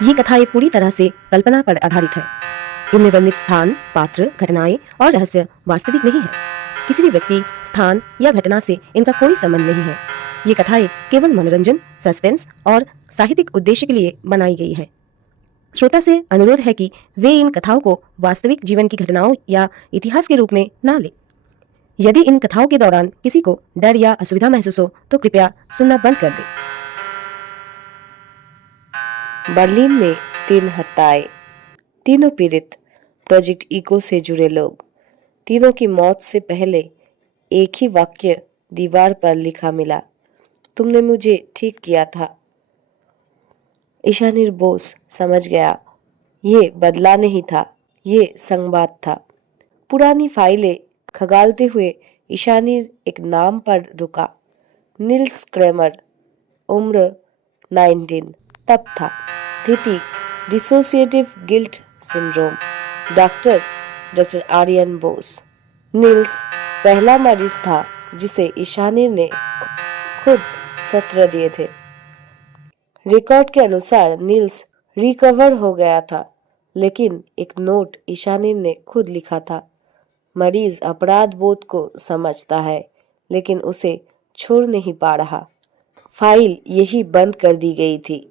ये कथाएं पूरी तरह से कल्पना पर आधारित है। इनमें वर्णित स्थान, पात्र, घटनाएं और रहस्य वास्तविक नहीं है। किसी भी व्यक्ति, स्थान या घटना से इनका कोई संबंध नहीं है। ये कथाएं केवल मनोरंजन, सस्पेंस और साहित्यिक उद्देश्य के लिए बनाई गई है। श्रोता से अनुरोध है कि वे इन कथाओं को वास्तविक जीवन की घटनाओं या इतिहास के रूप में ना ले। यदि इन कथाओं के दौरान किसी को डर या असुविधा महसूस हो तो कृपया सुनना बंद कर दें। बर्लिन में 3 हत्याएं, तीनों पीड़ित, प्रोजेक्ट इको से जुड़े लोग। तीनों की मौत से पहले एक ही वाक्य दीवार पर लिखा मिला, तुमने मुझे ठीक किया था। ईशानीर बोस समझ गया, ये बदला नहीं था, ये संवाद था। पुरानी फाइलें खगालते हुए ईशानीर एक नाम पर रुका, निल्स क्रेमर, उम्र 19। तब था स्थिति dissociative guilt syndrome. Doctor Aryan Bose. Nils पहला मरीज था जिसे ईशानीर ने खुद सत्र दिए थे। रिकॉर्ड के अनुसार निल्स रिकवर हो गया था, लेकिन एक नोट ईशानीर ने खुद लिखा था। मरीज अपराध बोध को समझता है, लेकिन उसे छोड़ नहीं पा रहा। फाइल यही बंद कर दी गई थी।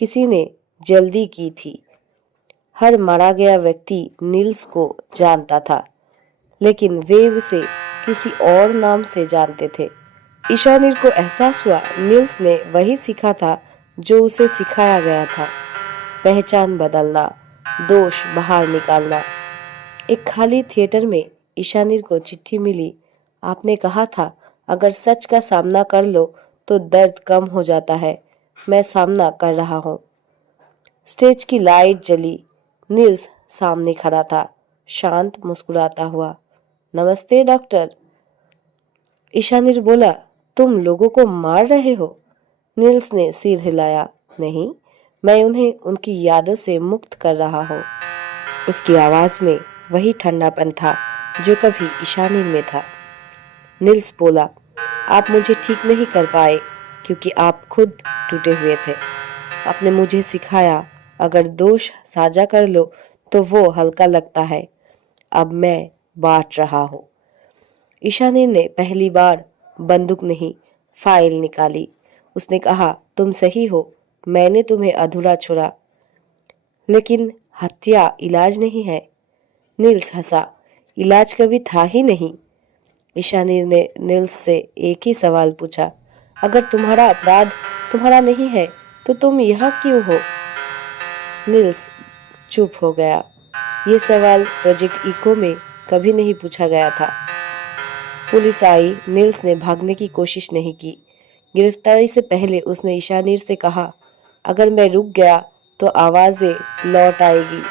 किसी ने जल्दी की थी। हर मारा गया व्यक्ति निल्स को जानता था, लेकिन वे उसे किसी और नाम से जानते थे। ईशानीर को एहसास हुआ निल्स ने वही सीखा था जो उसे सिखाया गया था, पहचान बदलना, दोष बाहर निकालना। एक खाली थिएटर में ईशानीर को चिट्ठी मिली। आपने कहा था अगर सच का सामना कर लो तो दर्द कम हो जाता है। मैं सामना कर रहा हूँ। स्टेज की लाइट जली। निल्स सामने खड़ा था, शांत, मुस्कुराता हुआ। नमस्ते डॉक्टर। ईशानीर बोला, तुम लोगों को मार रहे हो? निल्स ने सिर हिलाया। नहीं, मैं उन्हें उनकी यादों से मुक्त कर रहा हूँ। उसकी आवाज में वही ठंडापन था जो कभी ईशानीर में था। निल्स बोला, आप मुझे ठीक नहीं कर पाए क्योंकि आप खुद टूटे हुए थे। आपने मुझे सिखाया अगर दोष साझा कर लो तो वो हल्का लगता है। अब मैं बांट रहा हूँ। ईशानीर ने पहली बार बंदूक नहीं, फाइल निकाली। उसने कहा, तुम सही हो, मैंने तुम्हें अधूरा छोड़ा, लेकिन हत्या इलाज नहीं है। निल्स हंसा, इलाज कभी था ही नहीं। ईशानीर ने निल्स से एक ही सवाल पूछा, अगर तुम्हारा अपराध तुम्हारा नहीं है तो तुम यहाँ क्यों हो? निल्स चुप हो गया। ये सवाल प्रोजेक्ट इको में कभी नहीं पूछा गया था। पुलिस आई। निल्स ने भागने की कोशिश नहीं की। गिरफ्तारी से पहले उसने ईशानीर से कहा, अगर मैं रुक गया तो आवाजें लौट आएगी।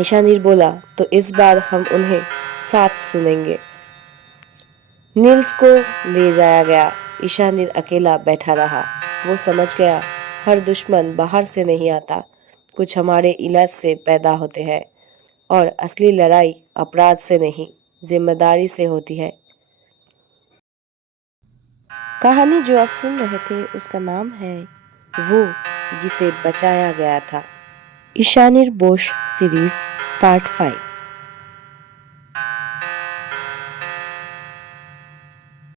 ईशानीर बोला, तो इस बार हम उन्हें साथ सुनेंगे। निल्स को ले जाया गया। ईशानीर अकेला बैठा रहा। वो समझ गया, हर दुश्मन बाहर से नहीं आता, कुछ हमारे इलाज से पैदा होते हैं, और असली लड़ाई अपराध से नहीं, जिम्मेदारी से होती है। कहानी जो आप सुन रहे थे उसका नाम है वो जिसे बचाया गया था। ईशानीर बोस सीरीज पार्ट 5।